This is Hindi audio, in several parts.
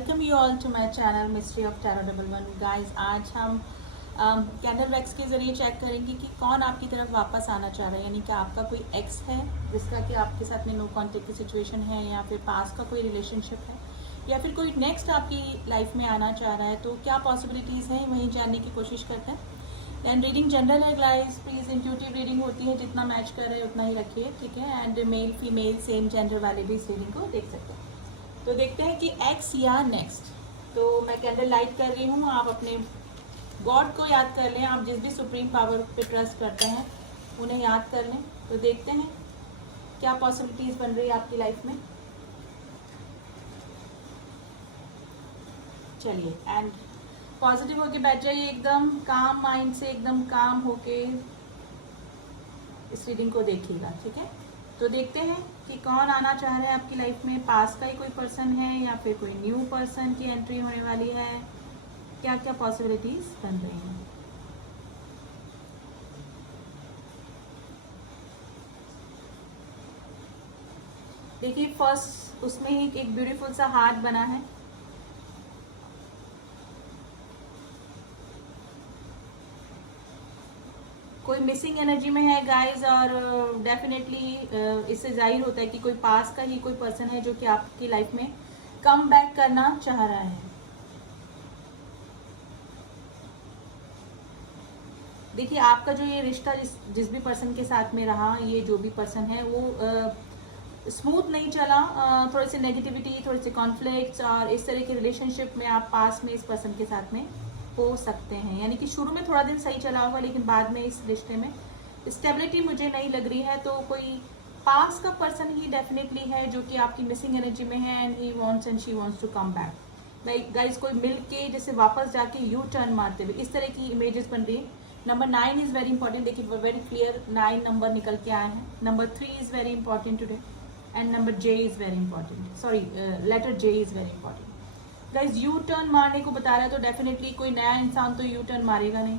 Welcome you all to my channel mystery of tarot double one. Guys, आज हम कैंडल वैक्स के ज़रिए चेक करेंगे कि कौन आपकी तरफ वापस आना चाह रहा है। यानी कि आपका कोई एक्स है जिसका कि आपके साथ में नो कॉन्टेक्ट की सिचुएशन है, या फिर पास का कोई रिलेशनशिप है, या फिर कोई नेक्स्ट आपकी लाइफ में आना चाह रहा है। तो क्या पॉसिबिलिटीज़ हैं, वहीं जानने की कोशिश करते हैं। एंड रीडिंग जनरल है गाइस, प्लीज़ इंट्यूटिव रीडिंग होती है, जितना मैच कर रहे हैं उतना ही रखिए, ठीक है। And male female same gender वाले भी इस रीडिंग को देख सकते हैं। तो देखते हैं कि एक्स या नेक्स्ट। तो मैं कैंडल लाइट कर रही हूँ। आप अपने गॉड को याद कर लें, आप जिस भी सुप्रीम पावर पे ट्रस्ट करते हैं उन्हें याद कर लें। तो देखते हैं क्या पॉसिबिलिटीज़ बन रही है आपकी लाइफ में। चलिए, एंड पॉजिटिव होके बैठ जाइए, एकदम काम माइंड से, एकदम काम होके इस रीडिंग को देखिएगा, ठीक है। तो देखते हैं कि कौन आना चाह रहा है आपकी लाइफ में। पास का ही कोई पर्सन है या फिर कोई न्यू पर्सन की एंट्री होने वाली है। क्या क्या पॉसिबिलिटीज बन रही हैं। देखिए, फर्स्ट उसमें ही एक ब्यूटीफुल सा हार्ट बना है। कोई मिसिंग एनर्जी में है गाइस, और डेफिनेटली इससे जाहिर होता है कि कोई पास का ही कोई पर्सन है जो कि आपकी लाइफ में कम बैक करना चाह रहा है। देखिए, आपका जो ये रिश्ता जिस भी पर्सन के साथ में रहा, ये जो भी पर्सन है वो स्मूथ नहीं चला। थोड़ी सी नेगेटिविटी, थोड़े से कॉन्फ्लिक्ट्स और इस तरह के रिलेशनशिप में आप पास में इस पर्सन के साथ में हो सकते हैं। यानी कि शुरू में थोड़ा दिन सही चला होगा, लेकिन बाद में इस रिश्ते में स्टेबिलिटी मुझे नहीं लग रही है। तो कोई पास का पर्सन ही डेफिनेटली है जो कि आपकी मिसिंग एनर्जी में है, and he wants and she wants to come back. Guys, कोई मिल के जैसे वापस जाके यू टर्न मारते हुए, इस तरह की इमेजेस बन रही है। Number 9 is very important. देखिए, वेरी क्लियर 9 नंबर निकल के आए हैं। Number 3 is very important today, and number J is very important. Sorry, letter J is very important. Guys, U turn मारने को बता रहा है, तो डेफिनेटली कोई नया इंसान तो यू टर्न मारेगा नहीं।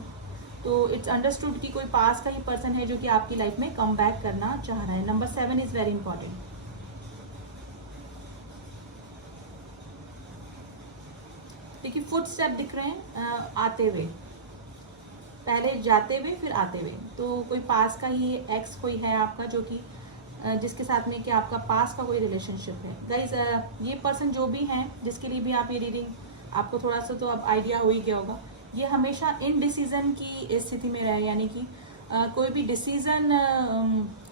तो इट्स अंडरस्टूड कि कोई पास का ही पर्सन है जो कि आपकी लाइफ में कम बैक करना चाह रहा है। Number 7 is very important. देखिए, फुट स्टेप दिख रहे हैं आते हुए, पहले जाते हुए फिर आते हुए। तो कोई पास का ही एक्स कोई है आपका जो कि जिसके साथ में कि आपका पास का कोई रिलेशनशिप है। गाइज, ये पर्सन जो भी हैं जिसके लिए भी आप ये रीडिंग, आपको थोड़ा सा तो अब आइडिया हो ही गया होगा, ये हमेशा इनडिसीजन की स्थिति में रहे। यानी कि कोई भी डिसीजन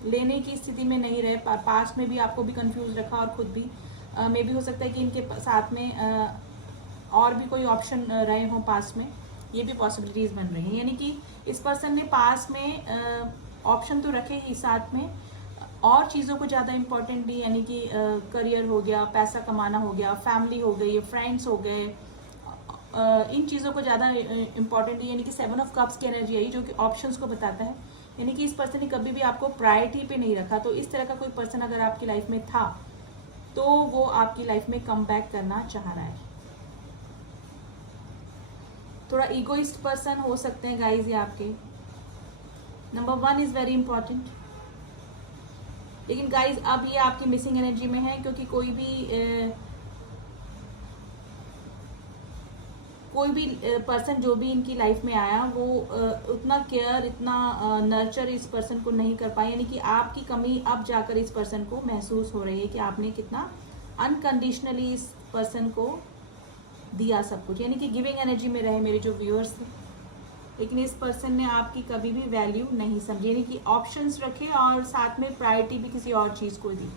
लेने की स्थिति में नहीं रहे। पास में भी आपको भी कंफ्यूज रखा, और खुद भी मे भी हो सकता है कि इनके साथ में और भी कोई ऑप्शन रहे हों पास में। ये भी पॉसिबिलिटीज बन रही हैं। यानी कि इस पर्सन ने पास में ऑप्शन तो रखे ही, साथ में और चीज़ों को ज़्यादा इंपॉर्टेंट दी। यानी कि करियर हो गया, पैसा कमाना हो गया, फैमिली हो गई, फ्रेंड्स हो गए, इन चीज़ों को ज़्यादा इंपॉर्टेंट दी। यानी कि 7 ऑफ कप्स की एनर्जी आई जो कि ऑप्शंस को बताता है। यानी कि इस पर्सन ने कभी भी आपको प्रायोरिटी पे नहीं रखा। तो इस तरह का कोई पर्सन अगर आपकी लाइफ में था, तो वो आपकी लाइफ में कम बैक करना चाह रहा है। थोड़ा ईगोइस्ट पर्सन हो सकते हैं गाइज ये आपके। Number 1 is very important. लेकिन गाइज, अब ये आपकी मिसिंग एनर्जी में है, क्योंकि कोई भी पर्सन जो भी इनकी लाइफ में आया, वो उतना केयर, इतना नर्चर इस पर्सन को नहीं कर पाए। यानी कि आपकी कमी अब जाकर इस पर्सन को महसूस हो रही है कि आपने कितना अनकंडीशनली इस पर्सन को दिया सब कुछ। यानी कि गिविंग एनर्जी में रहे मेरे जो व्यूअर्स थे, लेकिन इस पर्सन ने आपकी कभी भी वैल्यू नहीं समझी। यानी कि ऑप्शंस रखे और साथ में प्रायोरिटी भी किसी और चीज़ को दी।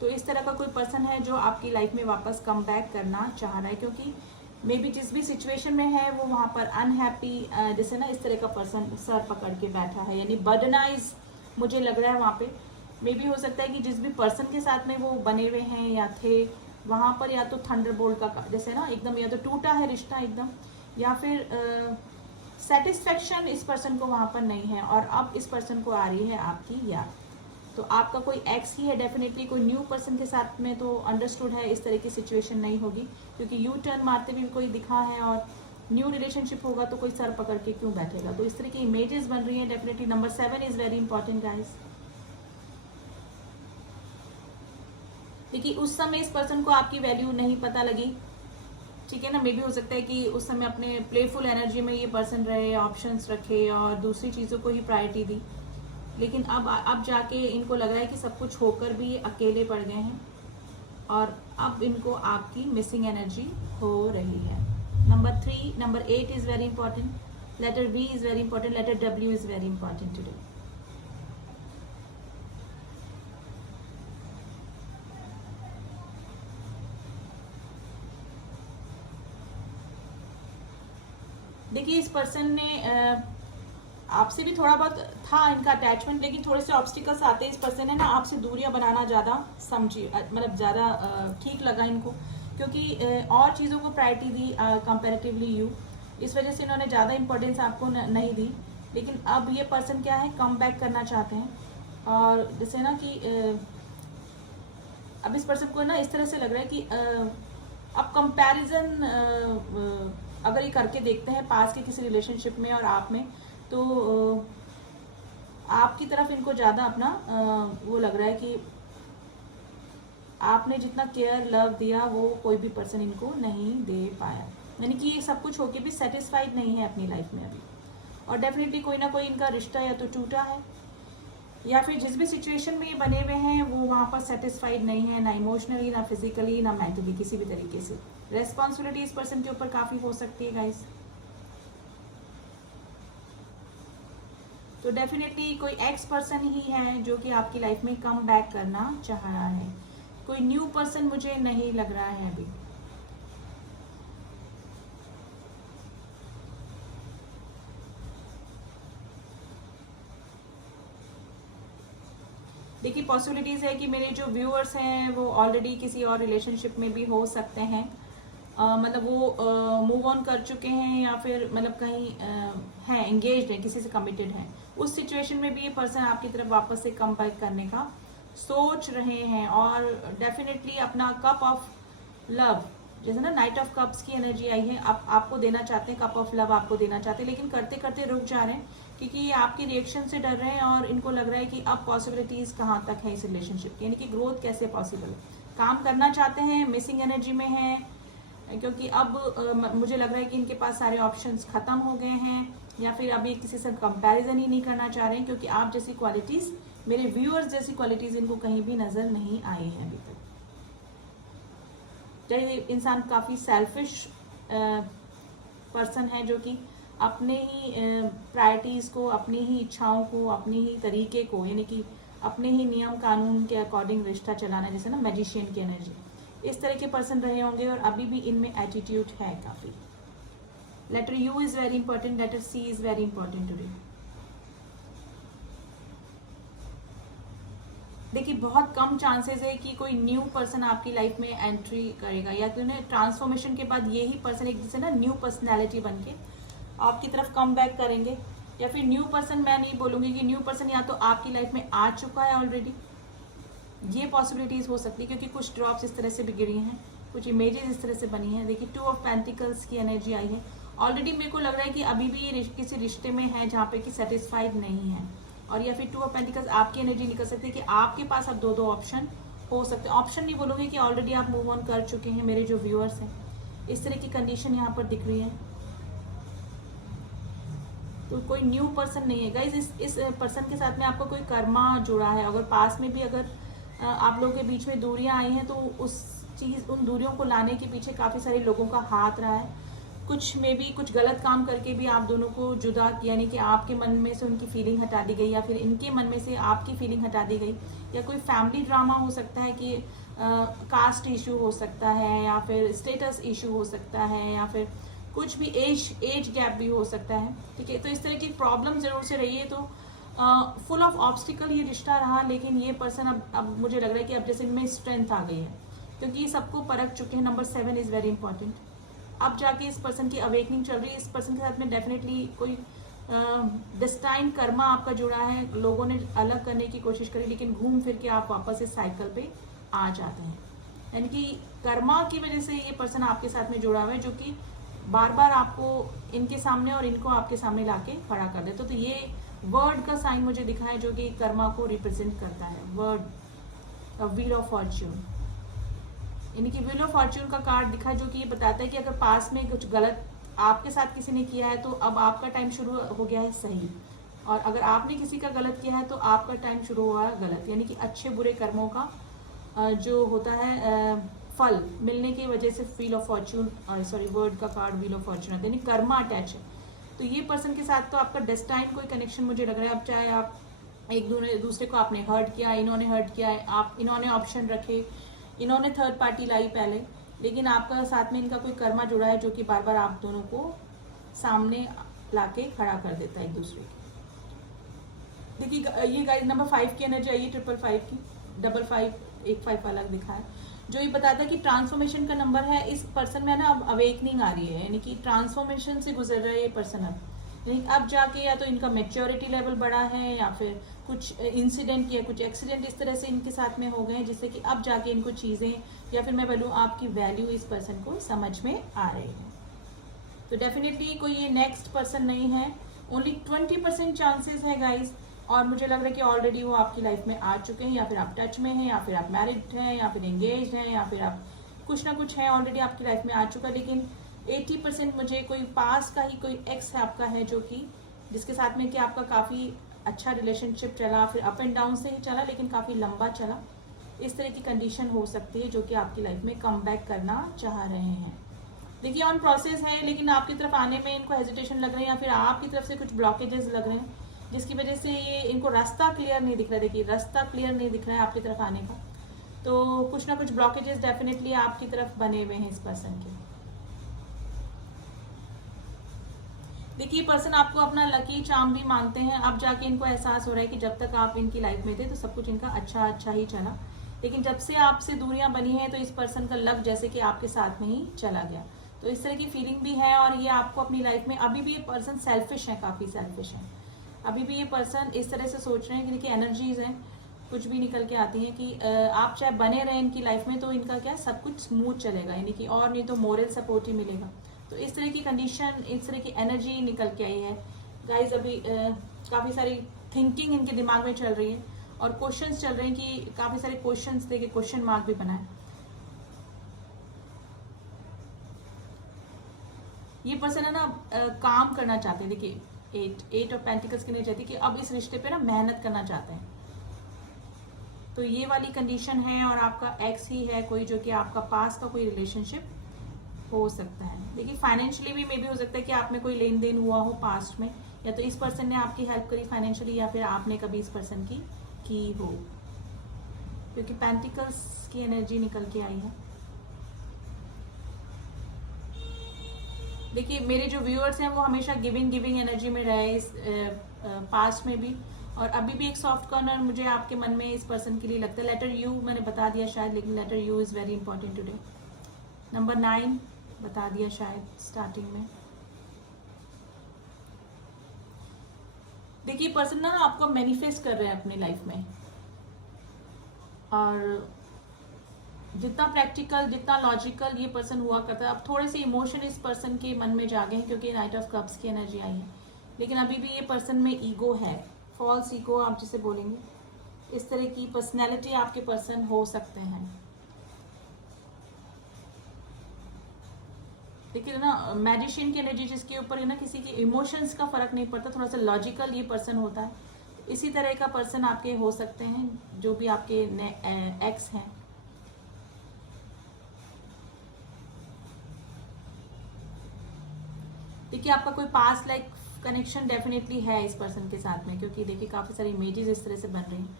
तो इस तरह का कोई पर्सन है जो आपकी लाइफ में वापस कम बैक करना चाह रहा है, क्योंकि मे बी जिस भी सिचुएशन में है वो वहाँ पर अनहैप्पी, जैसे ना इस तरह का पर्सन सर पकड़ के बैठा है, यानी बर्डनाइज मुझे लग रहा है वहाँ पे। मे बी हो सकता है कि जिस भी पर्सन के साथ में वो बने हुए हैं या थे, वहाँ पर या तो थंडरबोल्ट का जैसे ना एकदम, या तो टूटा है रिश्ता एकदम, या फिर सेटिस्फेक्शन इस पर्सन को वहाँ पर नहीं है, और अब इस पर्सन को आ रही है आपकी याद। तो आपका कोई एक्स ही है डेफिनेटली। कोई न्यू पर्सन के साथ में तो अंडरस्टूड है इस तरह की सिचुएशन नहीं होगी, क्योंकि यू टर्न मारते भी कोई दिखा है, और न्यू रिलेशनशिप होगा तो कोई सर पकड़ के क्यों बैठेगा। तो इस तरह की इमेजेस बन रही हैं definitely. Number 7 is very important guys. देखिए, उस समय इस पर्सन को आपकी वैल्यू नहीं पता लगी, ठीक है ना, मे भी हो सकता है कि उस समय अपने प्लेफुल एनर्जी में ये पर्सन रहे, ऑप्शंस रखे और दूसरी चीज़ों को ही प्रायोरिटी दी, लेकिन अब जाके इनको लग रहा है कि सब कुछ होकर भी ये अकेले पड़ गए हैं और अब इनको आपकी मिसिंग एनर्जी हो रही है। Number 3, number 8 is very important, letter B is very important, letter W is very important today. देखिए, इस पर्सन ने आपसे भी थोड़ा बहुत था इनका अटैचमेंट, लेकिन थोड़े से ऑब्स्टिकल्स आते हैं। इस पर्सन ने ना आपसे दूरियां बनाना ज़्यादा समझी, मतलब ज़्यादा ठीक लगा इनको, क्योंकि और चीज़ों को प्रायोरिटी दी कंपैरेटिवली यू। इस वजह से इन्होंने ज़्यादा इंपॉर्टेंस आपको नहीं दी। लेकिन अब ये पर्सन क्या है, कम बैक करना चाहते हैं। और जैसे ना कि अब इस पर्सन को ना इस तरह से लग रहा है कि अब कंपैरिजन अगर ये करके देखते हैं पास के किसी रिलेशनशिप में और आप में, तो आपकी तरफ इनको ज़्यादा अपना वो लग रहा है कि आपने जितना केयर लव दिया वो कोई भी पर्सन इनको नहीं दे पाया। यानी कि ये सब कुछ होके भी सेटिस्फाइड नहीं है अपनी लाइफ में अभी, और डेफिनेटली कोई ना कोई इनका रिश्ता या तो टूटा है या फिर जिस भी सिचुएशन में ये बने हुए हैं वो वहाँ पर सेटिस्फाइड नहीं है, ना इमोशनली, ना फिजिकली, ना मेंटली, किसी भी तरीके से। रेस्पॉन्सिबिलिटी इस पर्सन के ऊपर काफ़ी हो सकती है गाइस। तो डेफिनेटली कोई एक्स पर्सन ही है जो कि आपकी लाइफ में कम बैक करना चाह रहा है। कोई न्यू पर्सन मुझे नहीं लग रहा है अभी। देखिए, पॉसिबिलिटीज है कि मेरे जो व्यूअर्स हैं वो ऑलरेडी किसी और रिलेशनशिप में भी हो सकते हैं, मतलब वो मूव ऑन कर चुके हैं या फिर मतलब कहीं हैं, एंगेज्ड हैं, किसी से कमिटेड हैं। उस सिचुएशन में भी ये पर्सन आपकी तरफ वापस से कम बैक करने का सोच रहे हैं, और डेफिनेटली अपना कप ऑफ लव, जैसे ना नाइट ऑफ कप्स की एनर्जी आई है, आपको देना चाहते हैं, कप ऑफ लव आपको देना चाहते हैं, लेकिन करते करते रुक जा रहे हैं क्योंकि ये आपके रिएक्शन से डर रहे हैं और इनको लग रहा है कि अब पॉसिबिलिटीज कहाँ तक है इस रिलेशनशिप की, यानी कि ग्रोथ कैसे पॉसिबल है। काम करना चाहते हैं, मिसिंग एनर्जी में है, क्योंकि अब मुझे लग रहा है कि इनके पास सारे ऑप्शंस खत्म हो गए हैं, या फिर अभी किसी से कंपैरिजन ही नहीं करना चाह रहे हैं, क्योंकि आप जैसी क्वालिटीज, मेरे व्यूअर्स जैसी क्वालिटीज इनको कहीं भी नजर नहीं आई है अभी तक। चाहे इंसान काफी सेल्फिश पर्सन है जो कि अपने ही प्रायोरिटीज को, अपनी ही इच्छाओं को, अपने ही तरीके को, यानी कि अपने ही नियम कानून के अकॉर्डिंग रिश्ता चलाना, जैसे ना मैजिशियन की एनर्जी, इस तरह के पर्सन रहे होंगे और अभी भी इनमें एटीट्यूड है काफी। Letter U is very important, letter C is very important today. देखिए, बहुत कम चांसेस है कि कोई न्यू पर्सन आपकी लाइफ में एंट्री करेगा, या तो उन्हें ट्रांसफॉर्मेशन के बाद यही पर्सन एक जैसे ना न्यू पर्सनैलिटी बन के आपकी तरफ कम बैक करेंगे, या फिर न्यू पर्सन, मैं नहीं बोलूंगी कि न्यू पर्सन या तो आपकी लाइफ में आ चुका है ऑलरेडी, ये पॉसिबिलिटीज हो सकती है, क्योंकि कुछ ड्रॉप्स इस तरह से भी गिरी हैं, कुछ इमेजेस इस तरह से बनी हैं। देखिए, 2 ऑफ पेंटिकल्स की एनर्जी आई है। ऑलरेडी मेरे को लग रहा है कि अभी भी ये किसी रिश्ते में है जहाँ पे कि सेटिस्फाइड नहीं है, और या फिर 2 ऑफ पेंटिकल्स आपकी एनर्जी निकल सकती है कि आपके पास अब 2 ऑप्शन हो सकते हैं। ऑप्शन नहीं बोलोगे कि ऑलरेडी आप मूव ऑन कर चुके हैं, मेरे जो व्यूअर्स हैं, इस तरह की कंडीशन यहाँ पर दिख रही है। तो कोई न्यू पर्सन नहीं है गाइज। इस पर्सन के साथ में आपका कोई कर्मा जुड़ा है। अगर पास में भी अगर आप लोगों के बीच में दूरियां आई हैं तो उन दूरियों को लाने के पीछे काफ़ी सारे लोगों का हाथ रहा है। कुछ में भी कुछ गलत काम करके भी आप दोनों को जुदा किया, यानी कि आपके मन में से उनकी फीलिंग हटा दी गई, या फिर इनके मन में से आपकी फीलिंग हटा दी गई, या कोई फैमिली ड्रामा हो सकता है कि कास्ट इशू हो सकता है, या फिर स्टेटस इशू हो सकता है, या फिर कुछ भी एज गैप भी हो सकता है। ठीक है, तो इस तरह की प्रॉब्लम जरूर से रही है। तो फुल ऑफ ऑब्स्टिकल ये रिश्ता रहा, लेकिन ये पर्सन अब मुझे लग रहा है कि अब जैसे इनमें स्ट्रेंथ आ गई है, क्योंकि ये सबको परख चुके हैं। Number 7 is very important. अब जाके इस पर्सन की अवेकनिंग चल रही है। इस पर्सन के साथ में डेफिनेटली कोई डिस्टाइन कर्मा आपका जुड़ा है। लोगों ने अलग करने की कोशिश करी, लेकिन घूम फिर के आप वापस इस साइकिल पे आ जाते हैं। यानी कि कर्मा की वजह से ये पर्सन आपके साथ में जुड़ा हुआ है, जो कि बार बार आपको इनके सामने और इनको आपके सामने लाके खड़ा कर देते। तो ये वर्ड का साइन मुझे दिखा है, जो कि कर्मा को रिप्रेजेंट करता है। वर्ड, व्हील ऑफ फॉर्च्यून, यानी कि व्हील ऑफ फॉर्च्यून का कार्ड दिखा जो कि ये बताता है कि अगर पास में कुछ गलत आपके साथ किसी ने किया है तो अब आपका टाइम शुरू हो गया है सही, और अगर आपने किसी का गलत किया है तो आपका टाइम शुरू हुआ है गलत। यानी कि अच्छे बुरे कर्मों का जो होता है फल मिलने की वजह से wheel of Fortune, sorry word का कार्ड व्हील ऑफ फॉर्च्यून आता है, यानी कर्मा अटैच है। तो ये पर्सन के साथ तो आपका डेस्टाइन कोई कनेक्शन मुझे लग रहा है। अब चाहे आप एक दूसरे को आपने हर्ट किया, इन्होंने हर्ट किया है, आप इन्होंने ऑप्शन रखे, इन्होंने थर्ड पार्टी लाई पहले, लेकिन आपका साथ में इनका कोई कर्मा जुड़ा है जो कि बार बार आप दोनों को सामने लाके खड़ा कर देता है एक दूसरे के। देखिए ये गाइस नंबर 5 की एनर्जी आई है, 555 की, 55 एक 5 अलग दिखा है, जो ये बताता है कि ट्रांसफॉर्मेशन का नंबर है। इस पर्सन में ना अब अवेकनिंग आ रही है, यानी कि ट्रांसफॉर्मेशन से गुजर रहा है ये पर्सन अब जाके या तो इनका मेच्योरिटी लेवल बढ़ा है या फिर कुछ इंसिडेंट या कुछ एक्सीडेंट इस तरह से इनके साथ में हो गए हैं जिससे कि अब जाके इनको चीज़ें या फिर मैं बोलूँ आपकी वैल्यू इस पर्सन को समझ में आ रही है। तो डेफिनेटली कोई ये नेक्स्ट पर्सन नहीं है, ओनली 20% चांसेस है गाइज, और मुझे लग रहा है कि ऑलरेडी वो आपकी लाइफ में आ चुके हैं, या फिर आप टच में हैं, या फिर आप मैरिड हैं, या फिर एंगेज हैं, या फिर आप कुछ ना कुछ है ऑलरेडी आपकी लाइफ में आ चुका है। लेकिन 80% मुझे कोई पास का ही कोई एक्स है आपका है जो कि जिसके साथ में कि आपका काफ़ी अच्छा रिलेशनशिप चला, फिर अप एंड डाउन से ही चला लेकिन काफ़ी लंबा चला। इस तरह की कंडीशन हो सकती है जो कि आपकी लाइफ में कम बैक करना चाह रहे हैं। देखिए ऑन प्रोसेस है, लेकिन आपकी तरफ आने में इनको हेजिटेशन लग रहे हैं या फिर आपकी तरफ से कुछ ब्लॉकेजेस लग रहे हैं जिसकी वजह से ये इनको रास्ता क्लियर नहीं दिख रहा है। देखिए रास्ता क्लियर नहीं दिख रहा है आपकी तरफ आने का, तो कुछ ना कुछ ब्लॉकेजेस डेफिनेटली आपकी तरफ बने हुए हैं इस पर्सन के। देखिए पर्सन आपको अपना लकी चार्म भी मानते हैं, अब जाके इनको एहसास हो रहा है कि जब तक आप इनकी लाइफ में थे तो सब कुछ इनका अच्छा ही चला, लेकिन जब से आपसे दूरियां बनी हैं तो इस पर्सन का लक जैसे कि आपके साथ में ही चला गया। तो इस तरह की फीलिंग भी है, और ये आपको अपनी लाइफ में अभी भी ये पर्सन सेल्फिश है, काफ़ी सेल्फिश है। अभी भी ये पर्सन इस तरह से सोच रहे हैं कि देखिए एनर्जीज हैं कुछ भी निकल के आती हैं कि आप चाहे बने रहें इनकी लाइफ में तो इनका क्या सब कुछ स्मूथ चलेगा, यानी कि और नहीं तो मोरल सपोर्ट ही मिलेगा। तो इस तरह की कंडीशन, इस तरह की एनर्जी निकल के आई है गाइज। अभी काफ़ी सारी थिंकिंग इनके दिमाग में चल रही है और क्वेश्चंस चल रहे हैं कि काफ़ी सारे क्वेश्चंस देखिए क्वेश्चन मार्क भी बनाए। ये पर्सन है ना काम करना चाहते हैं। देखिए 8 ऑफ पेंटिकल्स की नहीं चाहती कि अब इस रिश्ते पे ना मेहनत करना चाहते हैं, तो ये वाली कंडीशन है। और आपका एक्स ही है कोई जो कि आपका पास का कोई रिलेशनशिप हो सकता है। देखिए फाइनेंशियली भी मे भी हो सकता है कि आप में कोई लेन देन हुआ हो पास्ट में, या तो इस पर्सन ने आपकी हेल्प करी फाइनेंशियली या फिर आपने कभी इस पर्सन की हो, क्योंकि पेंटिकल्स की एनर्जी निकल के आई है। देखिए मेरे जो व्यूअर्स हैं वो हमेशा गिविंग एनर्जी में रहे इस पास्ट में भी, और अभी भी एक सॉफ्ट कॉर्नर मुझे आपके मन में इस पर्सन के लिए लगता है। लेटर यू मैंने बता दिया शायद, लेकिन letter U is very important today. Number 9 बता दिया शायद स्टार्टिंग में। देखिए पर्सन ना आपको मैनिफेस्ट कर रहे हैं अपनी लाइफ में, और जितना प्रैक्टिकल जितना लॉजिकल ये पर्सन हुआ करता है, अब थोड़े से इमोशन इस पर्सन के मन में जागे हैं क्योंकि नाइट ऑफ कप्स की एनर्जी आई है। लेकिन अभी भी ये पर्सन में ईगो है, फॉल्स ईगो आप जिसे बोलेंगे, इस तरह की पर्सनैलिटी आपके पर्सन हो सकते हैं। देखिए ना मैजिशियन की एनर्जी जिसके ऊपर ना किसी के इमोशंस का फर्क नहीं पड़ता, थोड़ा सा लॉजिकल ये पर्सन होता है। इसी तरह का पर्सन आपके हो सकते हैं जो भी आपके एक्स हैं। देखिए आपका कोई पास्ट लाइक कनेक्शन डेफिनेटली है इस पर्सन के साथ में, क्योंकि देखिए काफ़ी सारी इमेजेस इस तरह से बन रही हैं।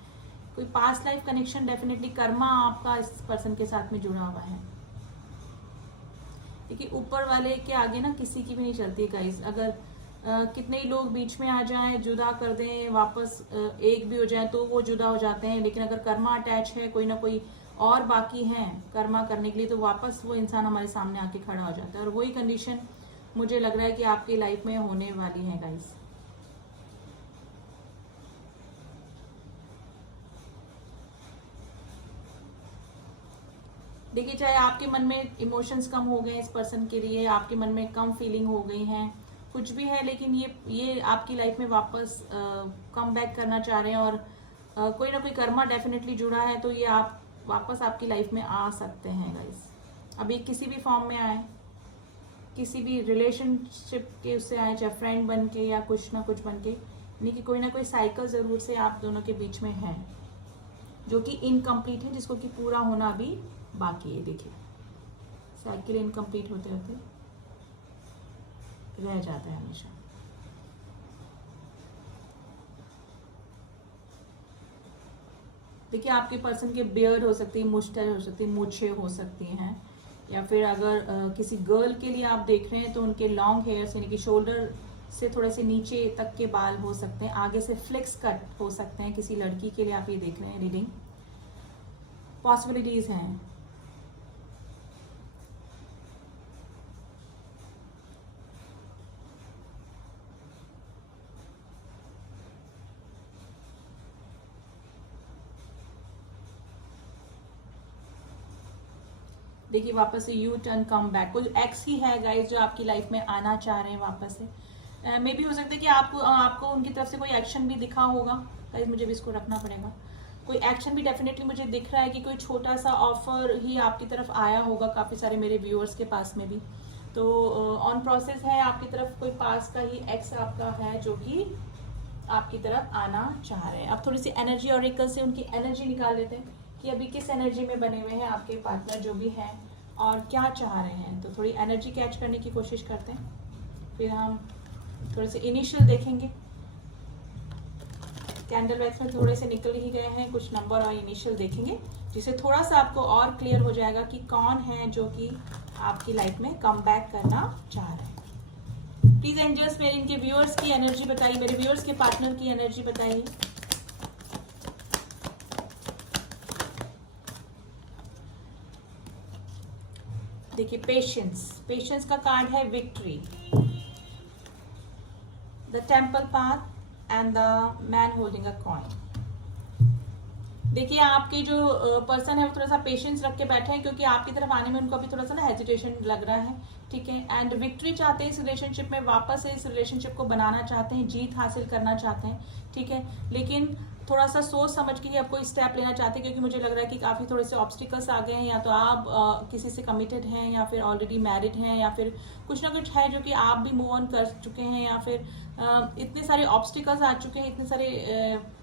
कोई past life connection definitely Karma आपका इस पर्सन के साथ में जुड़ा हुआ है। देखिए ऊपर वाले के आगे ना किसी की भी नहीं चलती है गाइस। अगर कितने ही लोग बीच में आ जाएं, जुदा कर दें, वापस एक भी हो जाए तो वो जुदा हो जाते हैं, लेकिन अगर कर्मा अटैच है, कोई ना कोई और बाकी है कर्मा करने के लिए, तो वापस वो इंसान हमारे सामने आके खड़ा हो जाता है। और वही कंडीशन मुझे लग रहा है कि आपकी लाइफ में होने वाली है गाइस। देखिए चाहे आपके मन में इमोशंस कम हो गए इस पर्सन के लिए, आपके मन में कम फीलिंग हो गई हैं, कुछ भी है, लेकिन ये आपकी लाइफ में वापस कम बैक करना चाह रहे हैं, और कोई ना कोई कर्मा डेफिनेटली जुड़ा है। तो ये आप वापस आपकी लाइफ में आ सकते हैं गाइस। अभी किसी भी फॉर्म में आए, किसी भी रिलेशनशिप के उससे आए, चाहे फ्रेंड बन के या कुछ ना कुछ बन के, यानी कि कोई ना कोई साइकिल ज़रूर से आप दोनों के बीच में है जो कि इनकम्प्लीट है, जिसको कि पूरा होना अभी बाकी है। देखिए साइकिल इनकम्प्लीट होते होते रह जाता है हमेशा। देखिए आपके पर्सन के बियर्ड हो सकती है, मुस्टैच हो सकती है, मूछें हो सकती हैं, या फिर अगर किसी गर्ल के लिए आप देख रहे हैं तो उनके लॉन्ग हेयर्स यानी कि शोल्डर से थोड़े से नीचे तक के बाल हो सकते हैं, आगे से फ्लिक्स कट हो सकते हैं। किसी लड़की के लिए आप ये देख रहे हैं रीडिंग, पॉसिबिलिटीज हैं। देखिए वापस से यू टर्न कम बैक, कोई एक्स ही है गाइस जो आपकी लाइफ में आना चाह रहे हैं वापस से। मे भी हो सकता है कि आपको उनकी तरफ से कोई एक्शन भी दिखा होगा गाइस, मुझे भी इसको रखना पड़ेगा। कोई एक्शन भी डेफिनेटली मुझे दिख रहा है कि कोई छोटा सा ऑफर ही आपकी तरफ आया होगा, काफ़ी सारे मेरे व्यूअर्स के पास में भी। तो ऑन प्रोसेस है आपकी तरफ, कोई पास का ही एक्स आपका है जो कि आपकी तरफ आना चाह रहे हैं। अब थोड़ी सी एनर्जी ऑरेकल से उनकी एनर्जी निकाल लेते हैं कि अभी किस एनर्जी में बने हुए हैं आपके पार्टनर जो भी हैं और क्या चाह रहे हैं। तो थोड़ी एनर्जी कैच करने की कोशिश करते हैं, फिर हम थोड़े से इनिशियल देखेंगे। कैंडल वैक्स में थोड़े से निकल ही गए हैं, कुछ नंबर और इनिशियल देखेंगे जिससे थोड़ा सा आपको और क्लियर हो जाएगा कि कौन है जो कि आपकी लाइफ में कम बैक करना चाह रहे हैं। प्लीज एंजल्स मेरे इनके व्यूअर्स की एनर्जी बताइए, मेरे व्यूअर्स के पार्टनर की एनर्जी बताइए। देखिए पेशेंस का कार्ड है victory, the temple path and the man holding a coin. देखिए आपके जो पर्सन है वो थोड़ा सा पेशेंस रख के बैठे हैं क्योंकि आपकी तरफ आने में उनको अभी थोड़ा सा ना हेजिटेशन लग रहा है, ठीक है। एंड विक्ट्री चाहते हैं इस रिलेशनशिप में, वापस से इस रिलेशनशिप को बनाना चाहते हैं, जीत हासिल करना चाहते हैं, ठीक है। लेकिन थोड़ा सा सोच समझ के ही आपको स्टेप लेना चाहते हैं क्योंकि मुझे लग रहा है कि काफ़ी थोड़े से ऑब्स्टिकल्स आ गए हैं। या तो आप किसी से कमिटेड हैं या फिर ऑलरेडी मैरिड हैं या फिर कुछ ना कुछ है जो कि आप भी मूव ऑन कर चुके हैं, या फिर इतने सारे ऑब्स्टिकल्स आ चुके हैं, इतने सारे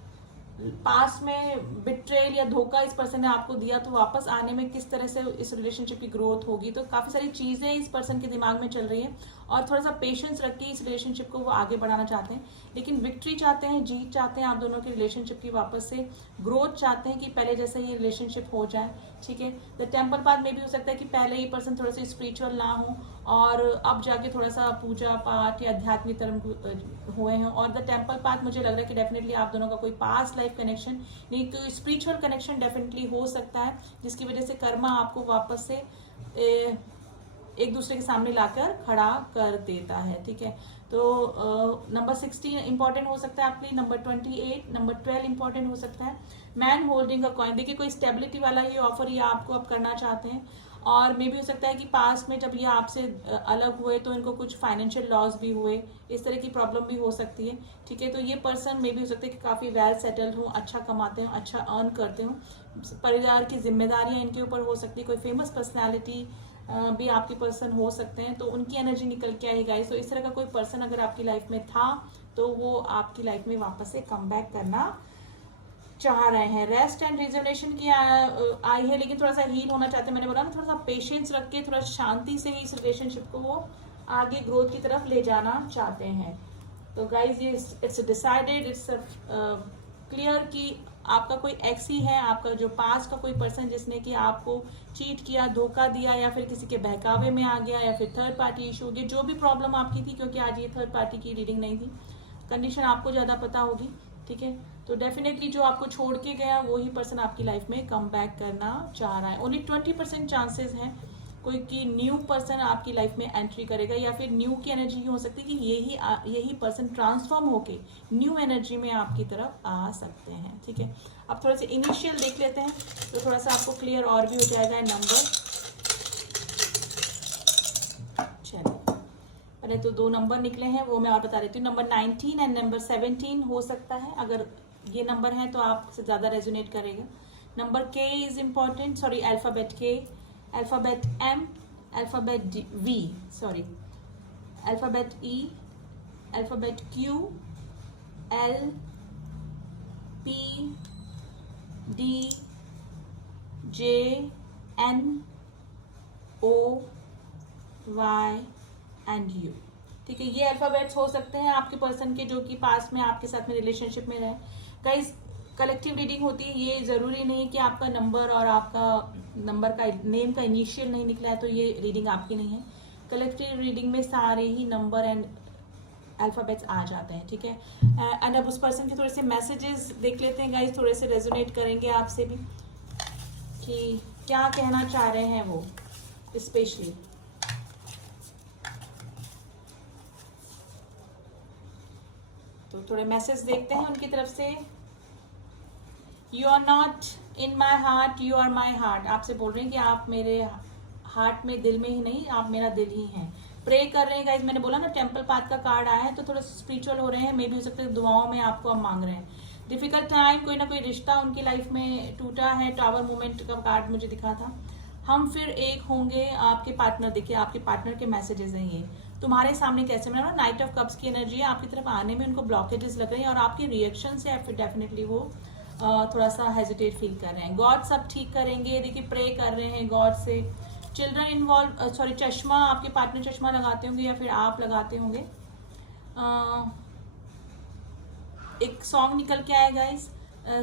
पास में बिट्रेल या धोखा इस पर्सन ने आपको दिया, तो वापस आने में किस तरह से इस रिलेशनशिप की ग्रोथ होगी। तो काफी सारी चीजें इस पर्सन के दिमाग में चल रही है और थोड़ा सा पेशेंस रख के इस रिलेशनशिप को वो आगे बढ़ाना चाहते हैं। लेकिन विक्ट्री चाहते हैं, जीत चाहते हैं आप दोनों के रिलेशनशिप की, वापस से ग्रोथ चाहते हैं कि पहले जैसे ये रिलेशनशिप हो जाए, ठीक है। द टेम्पल पाथ में भी हो सकता है कि पहले ये पर्सन थोड़ा सा स्पिरिचुअल ना हो और अब जाके थोड़ा सा पूजा पाठ या आध्यात्मिक तरफ हुए हैं। और द टेम्पल पाथ मुझे लग रहा है कि डेफिनेटली आप दोनों का कोई पास्ट लाइफ कनेक्शन नहीं, तो स्पिरिचुअल कनेक्शन डेफिनेटली हो सकता है जिसकी वजह से कर्मा आपको वापस से एक दूसरे के सामने लाकर खड़ा कर देता है, ठीक है। तो नंबर 16 इंपॉर्टेंट हो सकता है आपके लिए, नंबर 28, नंबर 12 इंपॉर्टेंट हो सकता है। मैन होल्डिंग अ कॉइन, देखिए कोई स्टेबिलिटी वाला ये ऑफर ये आपको अब करना चाहते हैं। और मे भी हो सकता है कि पास्ट में जब ये आपसे अलग हुए तो इनको कुछ फाइनेंशियल लॉस भी हुए, इस तरह की प्रॉब्लम भी हो सकती है, ठीक है। तो ये पर्सन मे भी हो सकता है कि काफ़ी वेल सेटल्ड हो, अच्छा कमाते हो, अच्छा अर्न करते हो, परिवार की जिम्मेदारियां इनके ऊपर हो सकती है, कोई फेमस पर्सनैलिटी भी आपके पर्सन हो सकते हैं, तो उनकी एनर्जी निकल के आई गाइस। तो इस तरह का कोई पर्सन अगर आपकी लाइफ में था तो वो आपकी लाइफ में वापस से कम बैक करना चाह रहे हैं। रेस्ट एंड रिजर्वेशन की आई है, लेकिन थोड़ा सा हील होना चाहते हैं। मैंने बोला ना, थोड़ा सा पेशेंस रख के थोड़ा शांति से ही इस रिलेशनशिप को वो आगे ग्रोथ की तरफ ले जाना चाहते हैं। तो गाइज ये इट्स डिसाइडेड, इट्स क्लियर कि आपका कोई एक्स ही है, आपका जो पास का कोई पर्सन जिसने कि आपको चीट किया, धोखा दिया, या फिर किसी के बहकावे में आ गया, या फिर थर्ड पार्टी इशू हो गया, जो भी प्रॉब्लम आपकी थी, क्योंकि आज ये थर्ड पार्टी की रीडिंग नहीं थी, कंडीशन आपको ज़्यादा पता होगी, ठीक है। तो डेफिनेटली जो आपको छोड़ के गया वही पर्सन आपकी लाइफ में कम बैक करना चाह रहा है। ओनली 20% चांसेस हैं कोई कि न्यू पर्सन आपकी लाइफ में एंट्री करेगा, या फिर न्यू की एनर्जी हो सकती है कि यही पर्सन ट्रांसफॉर्म होके न्यू एनर्जी में आपकी तरफ आ सकते हैं, ठीक है। अब थोड़ा सा इनिशियल देख लेते हैं तो थोड़ा सा आपको क्लियर और भी हो जाएगा नंबर। चलिए पहले तो 2 नंबर निकले हैं वो मैं और बता देती हूँ। नंबर 19 एंड नंबर 17 हो सकता है, अगर ये नंबर है तो आपसे ज़्यादा रेजोनेट करेगा। Number K is important. Sorry, alphabet K, alphabet M, alphabet V. Sorry, alphabet E, alphabet Q, L, P, D, J, N, O, Y and U. ठीक है, ये अल्फाबेट्स हो सकते हैं आपके पर्सन के जो कि पास में आपके साथ में रिलेशनशिप में रहे। गाइस, कलेक्टिव रीडिंग होती है, ये ज़रूरी नहीं कि आपका नंबर और आपका नंबर का नेम का इनिशियल नहीं निकला है तो ये रीडिंग आपकी नहीं है। कलेक्टिव रीडिंग में सारे ही नंबर एंड अल्फ़ाबेट्स आ जाते हैं, ठीक है। एंड अब उस पर्सन के थोड़े से मैसेजेस देख लेते हैं गाइस, थोड़े से रेजोनेट करेंगे आपसे भी कि क्या कहना चाह रहे हैं वो स्पेशली। तो थोड़े मैसेज देखते हैं उनकी तरफ से। You are not in my heart, you are my heart. आपसे बोल रहे हैं कि आप मेरे हार्ट में, दिल में ही नहीं, आप मेरा दिल ही हैं। प्रे कर रहे हैं गाइज, मैंने बोला ना टेम्पल पाथ का कार्ड आया है तो थोड़ा स्पिरिचुअल हो रहे हैं, मे भी हो सकता है दुआओं में आपको अब मांग रहे हैं। डिफिकल्ट टाइम, कोई ना कोई रिश्ता उनकी लाइफ में टूटा है। टावर मूवमेंट का कार्ड मुझे दिखा था। हम फिर एक होंगे, आपके पार्टनर, देखिए आपके पार्टनर के मैसेजेस हैं ये तुम्हारे सामने कैसे। मैंने ना नाइट ऑफ कप्स की एनर्जी है, आपकी तरफ आने में उनको ब्लॉकेजेस लग रहे हैं और आपके रिएक्शन से फिर डेफिनेटली वो थोड़ा सा हेजिटेट फील कर रहे हैं। गॉड सब ठीक करेंगे, देखिए प्रे कर रहे हैं गॉड से। चिल्ड्रन इन्वॉल्व, सॉरी, चश्मा, आपके पार्टनर चश्मा लगाते होंगे या फिर आप लगाते होंगे। एक सॉन्ग निकल के आए गाइस,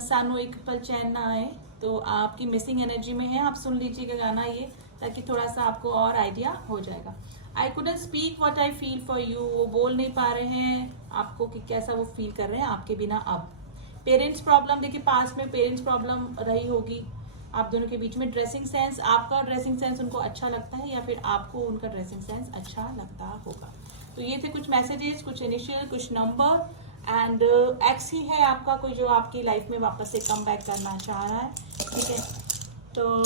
सानो एक पल चैन ना आए, तो आपकी मिसिंग एनर्जी में है, आप सुन लीजिएगा गाना ये, ताकि थोड़ा सा आपको और आइडिया हो जाएगा। I couldn't speak what I feel for you, वो बोल नहीं पा रहे हैं आपको कि कैसा वो फील कर रहे हैं आपके बिना। अब पेरेंट्स प्रॉब्लम, देखिए पास में पेरेंट्स प्रॉब्लम रही होगी आप दोनों के बीच में। ड्रेसिंग सेंस, आपका ड्रेसिंग सेंस उनको अच्छा लगता है या फिर आपको उनका ड्रेसिंग सेंस अच्छा लगता होगा। तो ये थे कुछ मैसेजेस, कुछ इनिशियल, कुछ नंबर। एंड एक्स ही है आपका कोई जो आपकी लाइफ में वापस से कम बैक करना चाह रहा है, ठीक है। तो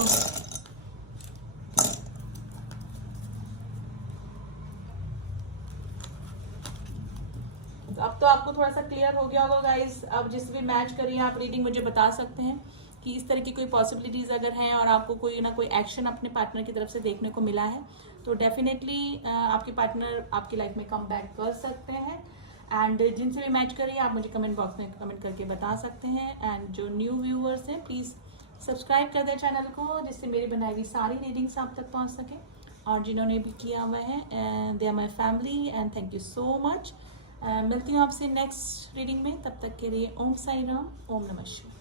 अब तो आपको थोड़ा सा क्लियर हो गया होगा गाइस। अब जिस भी मैच करिए आप रीडिंग, मुझे बता सकते हैं कि इस तरह की कोई पॉसिबिलिटीज अगर हैं और आपको कोई ना कोई एक्शन अपने पार्टनर की तरफ से देखने को मिला है तो डेफिनेटली आपके पार्टनर आपकी लाइफ में कम बैक कर सकते हैं। एंड जिनसे भी मैच करिए आप मुझे कमेंट बॉक्स में कमेंट करके बता सकते हैं। एंड जो न्यू व्यूअर्स हैं प्लीज़ सब्सक्राइब कर दें चैनल को, जिससे मेरी बनाई हुई सारी रीडिंग्स आप तक पहुँच सके। और जिन्होंने भी किया हुआ है, they are my family and thank you so much. मिलती हूँ आपसे नेक्स्ट रीडिंग में, तब तक के लिए ओम साई राम, ओम नमः शिवाय।